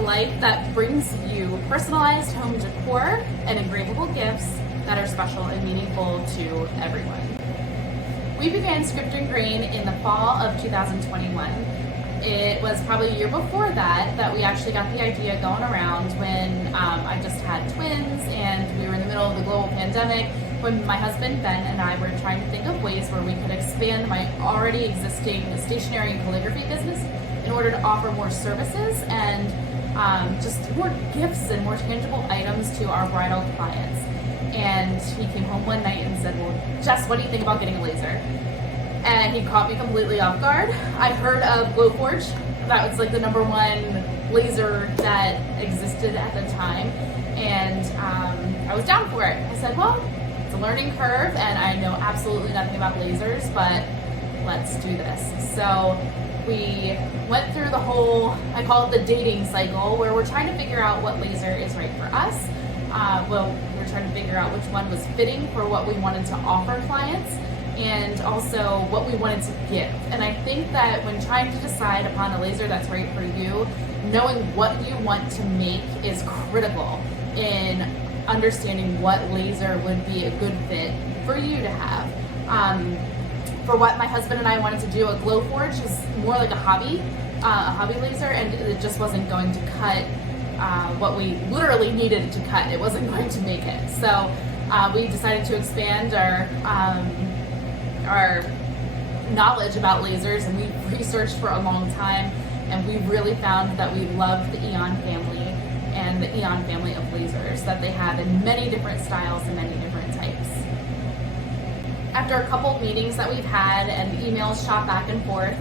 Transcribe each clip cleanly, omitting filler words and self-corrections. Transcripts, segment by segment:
life that brings you personalized home decor and engravable gifts that are special and meaningful to everyone. We began Script and Grain in the fall of 2021. It was probably a year before that we actually got the idea going around when I just had twins and we were in the middle of the global pandemic, when my husband Ben and I were trying to think of ways where we could expand my already existing stationery and calligraphy business in order to offer more services and just more gifts and more tangible items to our bridal clients. And he came home one night and said, well, Jess, what do you think about getting a laser? And he caught me completely off guard. I heard of Glowforge. That was like the #1 laser that existed at the time. And I was down for it. I said, well, it's a learning curve and I know absolutely nothing about lasers, but let's do this. So we went through the whole, I call it the dating cycle, where we're trying to figure out what laser is right for us. We're trying to figure out which one was fitting for what we wanted to offer clients and also what we wanted to give. And I think that when trying to decide upon a laser that's right for you, knowing what you want to make is critical in understanding what laser would be a good fit for you to have. For what my husband and I wanted to do, a Glowforge is more like a hobby laser, and it just wasn't going to cut what we literally needed to cut. It wasn't going to make it. So we decided to expand our knowledge about lasers, and we researched for a long time, and we really found that we loved the Aeon family and the Aeon family of lasers that they have in many different styles and many different types. After a couple of meetings that we've had and emails shot back and forth,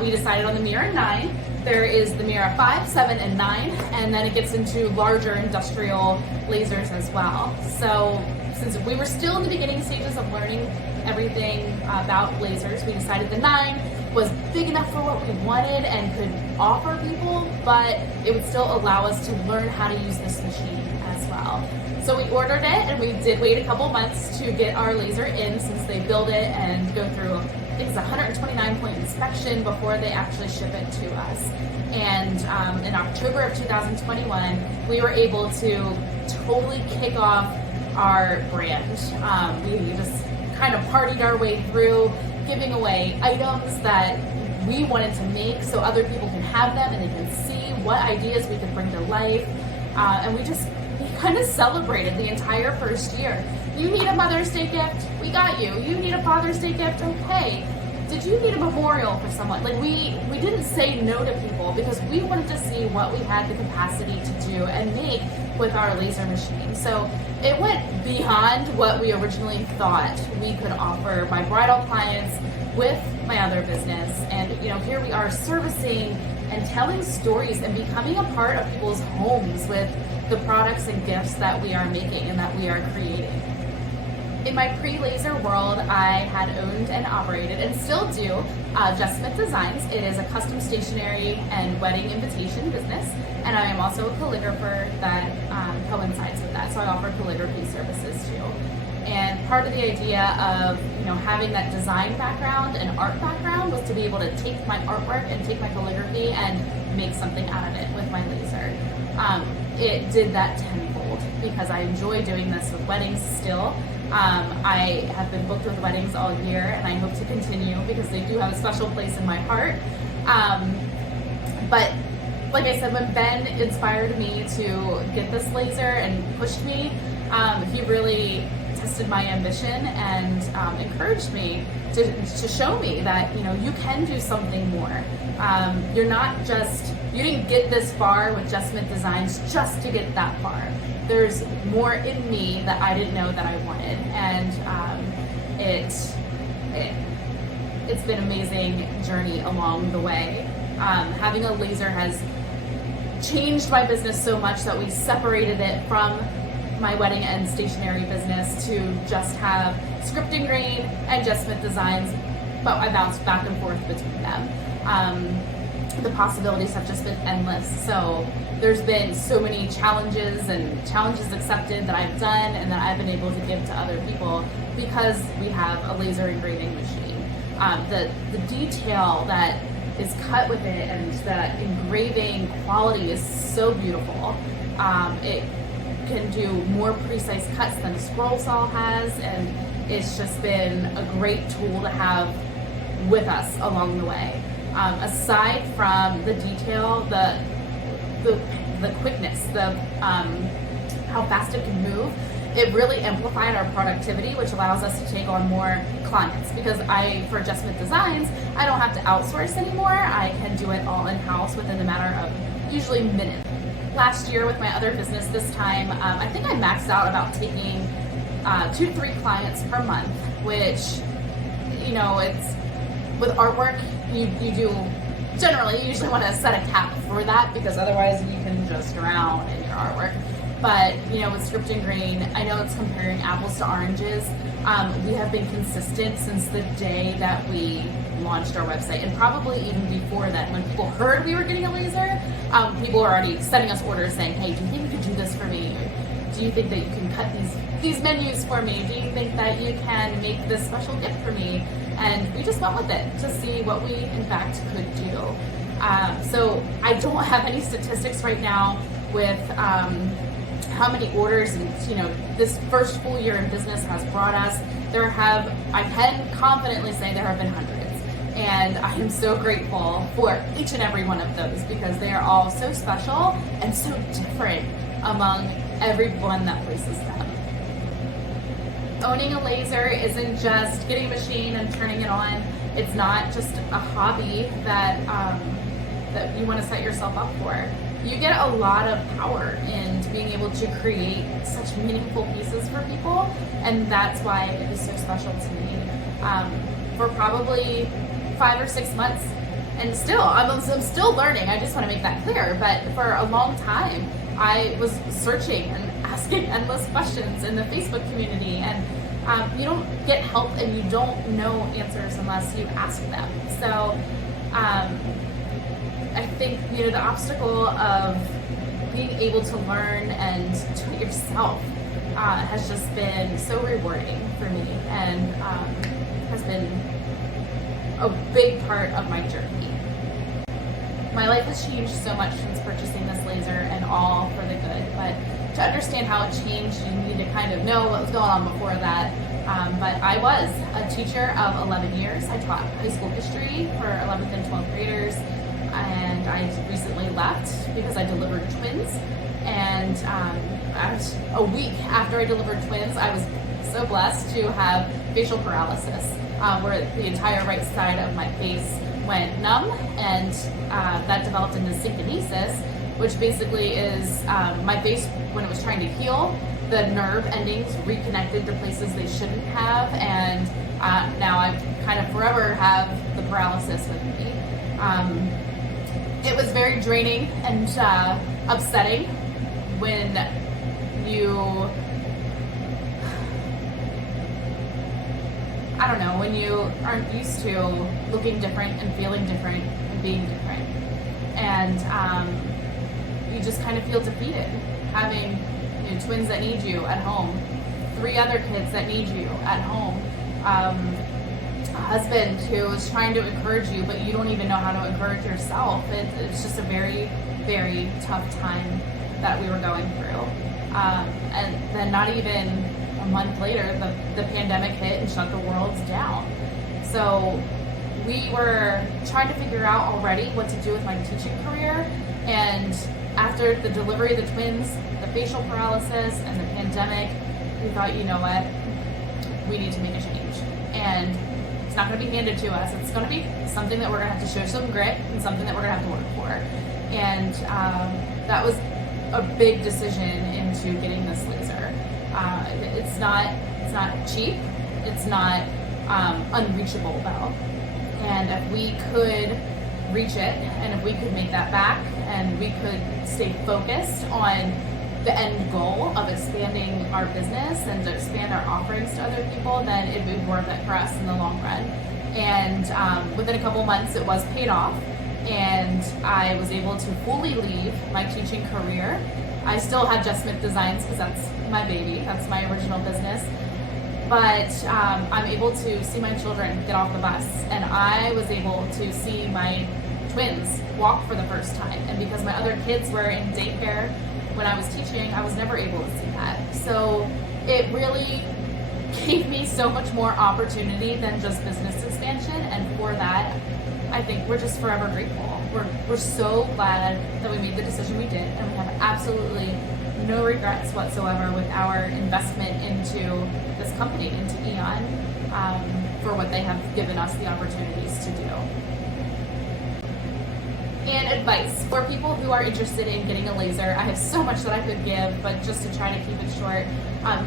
we decided on the Mira 9. There is the Mira 5, 7, and 9, and then it gets into larger industrial lasers as well. So since we were still in the beginning stages of learning everything about lasers, we decided the 9 was big enough for what we wanted and could offer people, but it would still allow us to learn how to use this machine as well. So we ordered it, and we did wait a couple months to get our laser in, since they build it and go through, I think it's a 129-point inspection before they actually ship it to us. And in October of 2021, we were able to totally kick off our brand. We just kind of partied our way through, giving away items that we wanted to make so other people can have them and they can see what ideas we could bring to life. And we kind of celebrated the entire first year. You need a Mother's Day gift? We got you. You need a Father's Day gift? Okay. Did you need a memorial for someone? Like we didn't say no to people because we wanted to see what we had the capacity to do and make with our laser machine. So it went beyond what we originally thought we could offer my bridal clients with my other business. And here we are servicing and telling stories and becoming a part of people's homes with the products and gifts that we are making and that we are creating. In my pre-laser world, I had owned and operated, and still do, Jes Ben Designs. It is a custom stationery and wedding invitation business, and I am also a calligrapher that coincides with that, so I offer calligraphy services too. And part of the idea of having that design background and art background was to be able to take my artwork and take my calligraphy and make something out of it with my laser. It did that tenfold because I enjoy doing this with weddings still. I have been booked with weddings all year, and I hope to continue because they do have a special place in my heart. But like I said, when Ben inspired me to get this laser and pushed me, he really tested my ambition and encouraged me to show me that you can do something more. You didn't get this far with Jes Ben Designs just to get that far. There's more in me that I didn't know that I wanted, and it's been an amazing journey along the way. Having a laser has changed my business so much that we separated it from my wedding and stationery business to just have Script and Grain and Jes Ben Designs, but I bounced back and forth between them. The possibilities have just been endless. So there's been so many challenges and challenges accepted that I've done and that I've been able to give to other people because we have a laser engraving machine. The detail that is cut with it, and the engraving quality is so beautiful. It can do more precise cuts than a scroll saw has, and it's just been a great tool to have with us along the way. Aside from the detail, the quickness, how fast it can move, it really amplified our productivity, which allows us to take on more clients. Because for Jes Ben Designs, I don't have to outsource anymore. I can do it all in-house within a matter of usually minutes. Last year with my other business, this time, I think I maxed out about taking 2 to 3 clients per month, which, you know, it's with artwork, you usually want to set a cap for that, because otherwise you can just drown in your artwork. But, you know, with script and grain, I know it's comparing apples to oranges. We have been consistent since the day that we launched our website, and probably even before that. When people heard we were getting a laser, people were already sending us orders saying, hey, do you think you could do this for me? Or, do you think that you can cut these menus for me? Do you think that you can make this special gift for me? And we just went with it to see what we in fact could do. So I don't have any statistics right now with how many orders, and you know, this first full year in business has brought us. I can confidently say there have been hundreds, and I am so grateful for each and every one of those, because they are all so special and so different among everyone that places them. Owning a laser isn't just getting a machine and turning it on. It's not just a hobby that that you want to set yourself up for. You get a lot of power in being able to create such meaningful pieces for people, and that's why it is so special to me. For probably 5 or 6 months, and still, I'm still learning. I just want to make that clear. But for a long time, I was searching and asking endless questions in the Facebook community, and you don't get help and you don't know answers unless you ask them. So I think, you know, the obstacle of being able to learn and do it yourself has just been so rewarding for me, and has been a big part of my journey. My life has changed so much since purchasing this laser, and all for the good. But to understand how it changed, you need to kind of know what was going on before that. But I was a teacher of 11 years. I taught high school history for 11th and 12th graders. And I recently left because I delivered twins. And a week after I delivered twins, I was so blessed to have facial paralysis, where the entire right side of my face went numb, and that developed into synkinesis, which basically is my face, when it was trying to heal, the nerve endings reconnected to places they shouldn't have, and now I kind of forever have the paralysis with me. It was very draining and upsetting when when you aren't used to looking different and feeling different and being different. And you just kind of feel defeated, having twins that need you at home, 3 other kids that need you at home, a husband who is trying to encourage you, but you don't even know how to encourage yourself. It's just a very, very tough time that we were going through. And then not even a month later, the pandemic hit and shut the world down. So we were trying to figure out already what to do with my teaching career. And after the delivery of the twins, the facial paralysis, and the pandemic, we thought, you know what, we need to make a change. And it's not going to be handed to us. It's going to be something that we're going to have to show some grit, and something that we're going to have to work for. And that was a big decision into getting this laser. It's not cheap. It's not unreachable though. And if we could reach it, and if we could make that back, and we could stay focused on the end goal of expanding our business and to expand our offerings to other people, then it'd be worth it for us in the long run. And within a couple months, it was paid off, and I was able to fully leave my teaching career. I still had Jes Ben Designs because that's my baby, that's my original business. But I'm able to see my children get off the bus, and I was able to see my twins walk for the first time. And because my other kids were in daycare when I was teaching, I was never able to see that. So it really gave me so much more opportunity than just business expansion, and for that, I think we're just forever grateful. We're so glad that we made the decision we did, and we have absolutely no regrets whatsoever with our investment into this company, into Aeon, for what they have given us the opportunities to do. And advice for people who are interested in getting a laser. I have so much that I could give, but just to try to keep it short,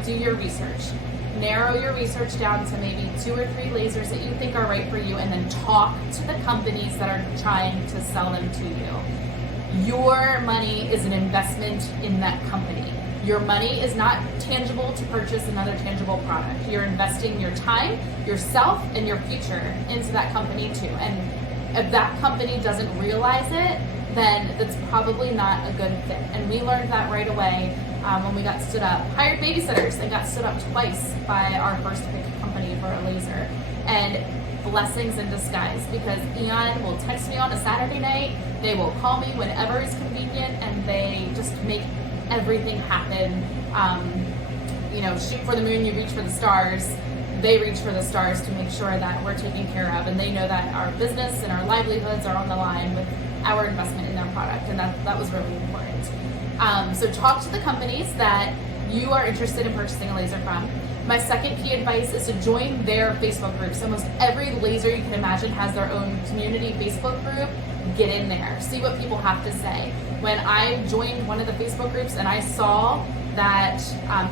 do your research. Narrow your research down to maybe 2 or 3 lasers that you think are right for you, and then talk to the companies that are trying to sell them to you. Your money is an investment in that company. Your money is not tangible to purchase another tangible product. You're investing your time, yourself, and your future into that company too. And if that company doesn't realize it, then that's probably not a good fit. And we learned that right away when we got stood up. Hired babysitters and got stood up twice by our first big company for a laser. And blessings in disguise, because Aeon will text me on a Saturday night, they will call me whenever is convenient, and they just make everything happen. Shoot for the moon, you reach for the stars. They reach for the stars to make sure that we're taken care of, and they know that our business and our livelihoods are on the line with our investment in their product, and that was really important. So talk to the companies that you are interested in purchasing a laser from. My second key advice is to join their Facebook groups. Almost every laser you can imagine has their own community Facebook group. Get in there, see what people have to say. When I joined one of the Facebook groups and I saw that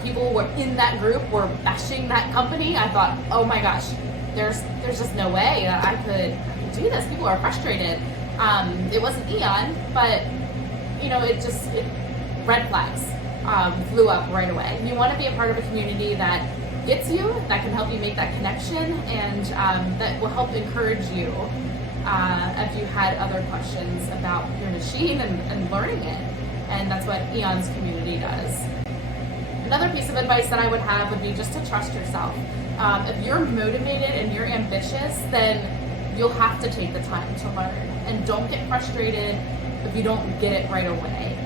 people were in that group were bashing that company, I thought, oh my gosh, there's just no way that I could do this. People are frustrated. It wasn't Aeon, but red flags flew up right away. You want to be a part of a community that gets you, that can help you make that connection, and that will help encourage you if you had other questions about your machine and learning it. And that's what Aeon's community does. Another piece of advice that I would have would be just to trust yourself. If you're motivated and you're ambitious, then you'll have to take the time to learn. And don't get frustrated if you don't get it right away.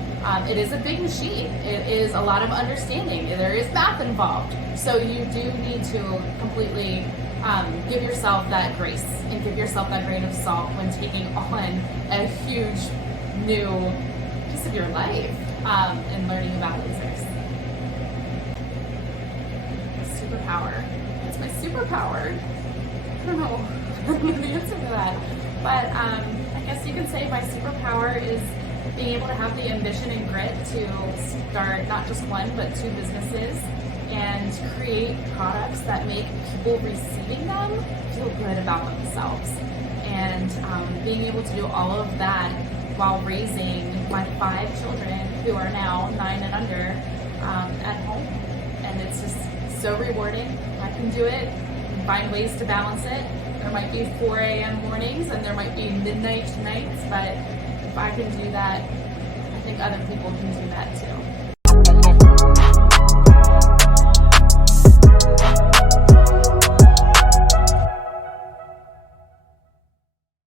It is a big machine. It is a lot of understanding. There is math involved. So you do need to completely give yourself that grace and give yourself that grain of salt when taking on a huge new piece of your life and learning about lasers. Superpower. It's my superpower. I don't know the answer to that. But I guess you can say my superpower is being able to have the ambition and grit to start not just one, but 2 businesses and create products that make people receiving them feel good about themselves. And being able to do all of that while raising my 5 children who are now 9 and under at home. And it's just so rewarding. I can do it and find ways to balance it. There might be 4 a.m. mornings and there might be midnight nights, but if I can do that, I think other people can do that too.